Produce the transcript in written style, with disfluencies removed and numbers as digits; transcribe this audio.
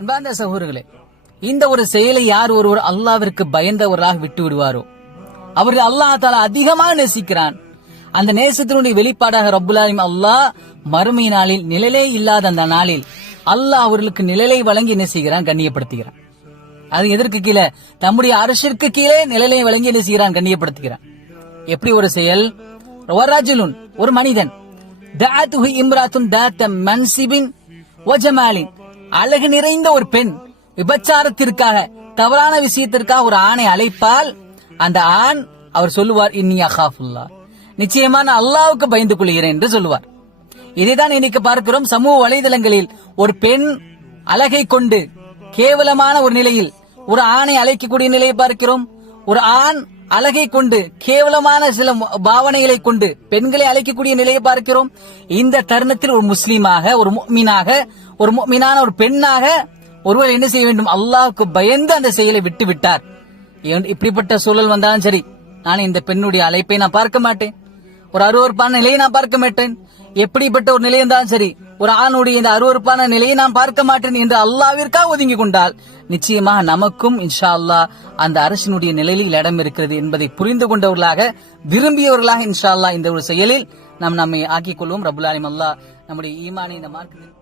அன்பார்ந்த சகோதரர்களே, இந்த ஒரு செயலை யார் ஒருவர் அல்லாவிற்கு பயந்தவராக விட்டு விடுவாரோ அவர்கள் அல்லாஹ் தஆலா அதிகமாக நேசிக்கிறான். அந்த நேசத்தினுடைய வெளிப்பாடாக ரப்புல் ஆலமீன் அல்லாஹ் மறுமை நாளில் நிழலே இல்லாத அந்த நாளில் அல்லாஹ் அவர்களுக்கு நிழலை வழங்கி என்ன செய்கிறான், கண்ணியப்படுத்துகிறான். அது எதற்கு கீழே, தம்முடைய அரசிற்கு கீழே நிழலை வழங்கி என்ன செய்கிறான், கண்ணியப்படுத்துகிறான். எப்படி ஒரு செயல், ரஜுலுன் ஒரு மனிதன், தஅத்துஹு இம்ராத்துன் தாத்த மன்சிபின் வ ஜமாலின், அழகு நிறைந்த ஒரு பெண் விபச்சாரத்திற்காக தவறான விஷயத்திற்காக ஒரு ஆணை அழைப்பால் அந்த ஆண் அவர் சொல்லுவார், இன்னி அகாஃபுல்லாஹ், நிச்சயமா நான் அல்லாஹ்வுக்கு பயந்து கொள்கிறேன் என்று சொல்லுவார். இதைதான் இன்னைக்கு பார்க்கிறோம் சமூக வலைதளங்களில். ஒரு பெண் அழகை கொண்டு கேவலமான ஒரு நிலையில் ஒரு ஆணை அழைக்கக்கூடிய நிலையை பார்க்கிறோம். ஒரு ஆண் அழகை கொண்டு கேவலமான சில பாவனைகளை கொண்டு பெண்களை அழைக்கக்கூடிய நிலையை பார்க்கிறோம். இந்த தருணத்தில் ஒரு முஸ்லீமாக, ஒரு முஃமினாக, ஒரு முஃமினான ஒரு பெண்ணாக ஒருவர் என்ன செய்ய வேண்டும், அல்லாஹ்வுக்கு பயந்து அந்த செயலை விட்டு விட்டார். இப்படிப்பட்ட சூழல் வந்தாலும் சரி, நான் இந்த பெண்ணுடைய அழைப்பை நான் பார்க்க மாட்டேன், ஒரு அருவருப்பான நிலையை நான் பார்க்க மாட்டேன். எப்படிப்பட்ட ஒரு நிலை இருந்தாலும் சரி, ஒரு ஆணுடைய இந்த அருவருப்பான நிலையை நான் பார்க்க மாட்டேன் என்று அல்லாஹ்விற்காக ஒதுங்கி கொண்டால் நிச்சயமாக நமக்கும் இன்ஷா அல்லாஹ் அந்த அரசினுடைய நிலையில் இடம் இருக்கிறது என்பதை புரிந்து கொண்டவர்களாக, விரும்பியவர்களாக இன்ஷா அல்லாஹ் இந்த ஒரு செயலில் நம்மை ஆக்கிக் கொள்வோம். ரப்புல் ஆலமீன் அல்லாஹ் நம்முடைய ஈமானை இந்த மார்க்கத்தில்